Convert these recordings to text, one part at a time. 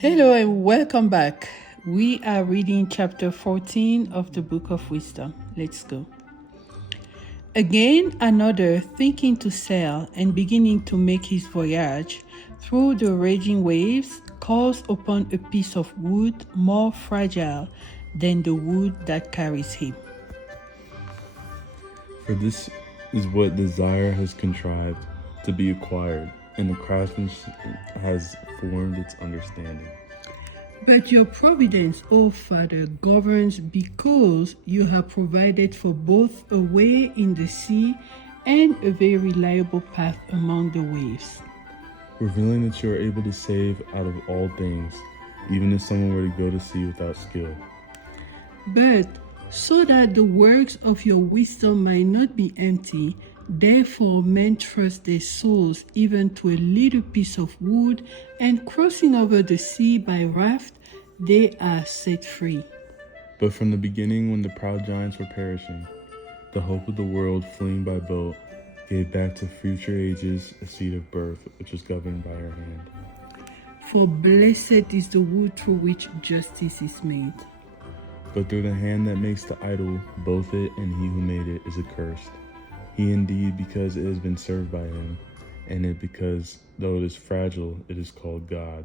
Hello and welcome back. We are reading chapter 14 of the Book of Wisdom. Let's go. Again, another, thinking to sail and beginning to make his voyage through the raging waves, calls upon a piece of wood more fragile than the wood that carries him. For this is what desire has contrived to be acquired, and the craftsman has formed its understanding. But your providence, O Father, governs because you have provided for both a way in the sea and a very reliable path among the waves. Revealing that you are able to save out of all things, even if someone were to go to sea without skill. But so that the works of your wisdom might not be empty, therefore men trust their souls even to a little piece of wood, and crossing over the sea by raft, they are set free. But from the beginning, when the proud giants were perishing, the hope of the world fleeing by boat gave back to future ages a seed of birth which is governed by our hand. For blessed is the wood through which justice is made. But through the hand that makes the idol, both it and he who made it is accursed. He indeed, because it has been served by him, and it because, though it is fragile, it is called God.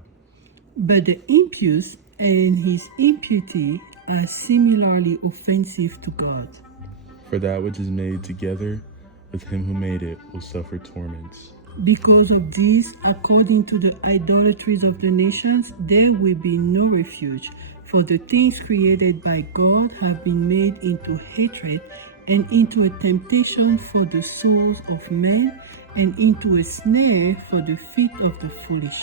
But the impious and his impiety are similarly offensive to God. For that which is made together with him who made it will suffer torments. Because of this, according to the idolatries of the nations, there will be no refuge. For the things created by God have been made into hatred and into a temptation for the souls of men and into a snare for the feet of the foolish.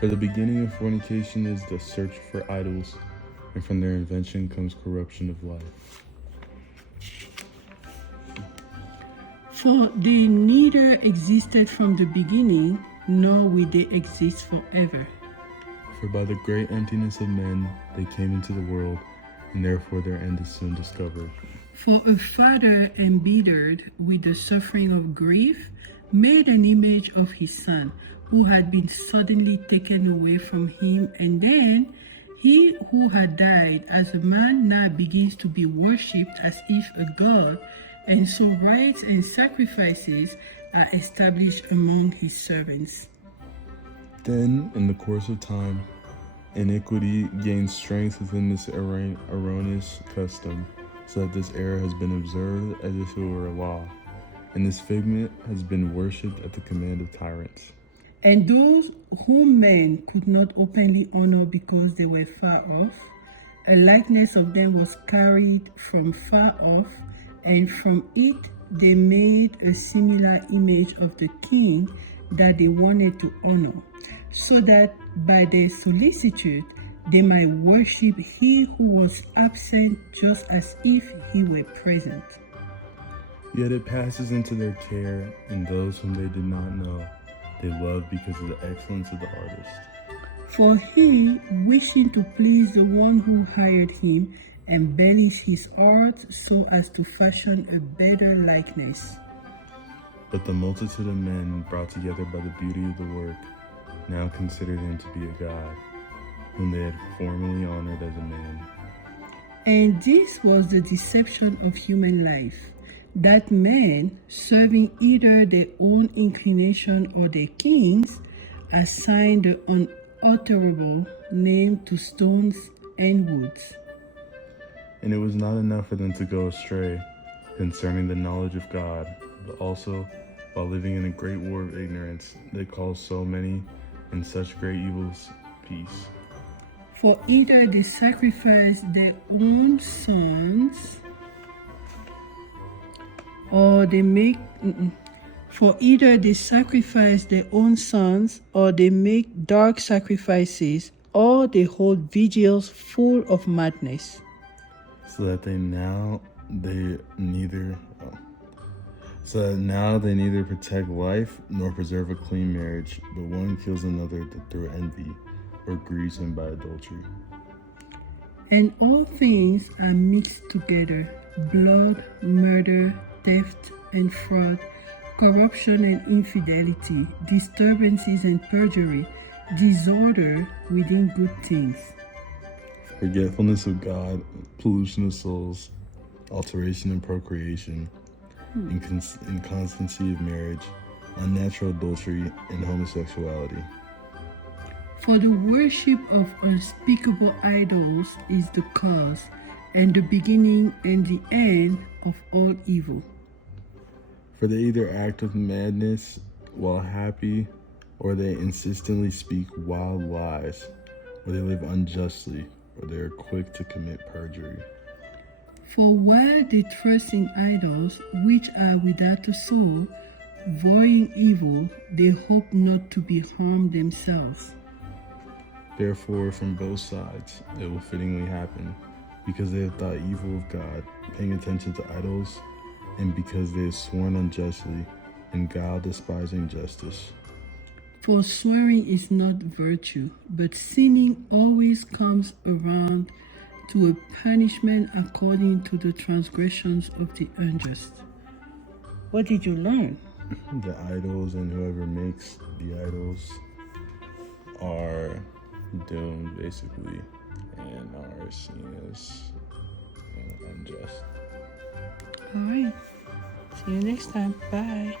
For the beginning of fornication is the search for idols, and from their invention comes corruption of life. For they neither existed from the beginning, nor will they exist forever. For by the great emptiness of men they came into the world, and therefore their end is soon discovered. For a father embittered with the suffering of grief made an image of his son, who had been suddenly taken away from him, and then he who had died as a man now begins to be worshipped as if a god, and so rites and sacrifices are established among his servants. Then, in the course of time, iniquity gains strength within this erroneous custom, so that this error has been observed as if it were a law, and this figment has been worshipped at the command of tyrants. And those whom men could not openly honor because they were far off, a likeness of them was carried from far off, and from it they made a similar image of the king that they wanted to honor, so that by their solicitude they might worship he who was absent just as if he were present. Yet it passes into their care, and those whom they did not know they love because of the excellence of the artist. For he, wishing to please the one who hired him, embellished his art so as to fashion a better likeness. But the multitude of men brought together by the beauty of the work now considered him to be a god, whom they had formerly honored as a man. And this was the deception of human life, that men, serving either their own inclination or their kings, assigned the unutterable name to stones and woods. And it was not enough for them to go astray concerning the knowledge of God, but also, while living in a great war of ignorance, they caused so many and such great evils peace. For either they sacrificed their own sons, or they make dark sacrifices, or they hold vigils full of madness. So that now they neither protect life nor preserve a clean marriage, but one kills another through envy, or grieves him by adultery. And all things are mixed together: blood, murder, theft and fraud, corruption and infidelity, disturbances and perjury, disorder within good things. Forgetfulness of God, pollution of souls, alteration and procreation, inconstancy of marriage, unnatural adultery, and homosexuality. For the worship of unspeakable idols is the cause, and the beginning and the end of all evil. For they either act with madness while happy, or they insistently speak wild lies, or they live unjustly, or they are quick to commit perjury. For while they trust in idols which are without a soul, voying evil, they hope not to be harmed themselves. Therefore, from both sides, it will fittingly happen, because they have thought evil of God, paying attention to idols, and because they have sworn unjustly, and God despising justice. For swearing is not virtue, but sinning always comes around to a punishment according to the transgressions of the unjust. What did you learn? The idols and whoever makes the idols are doomed, basically, and are seen as unjust. All right. See you next time. Bye.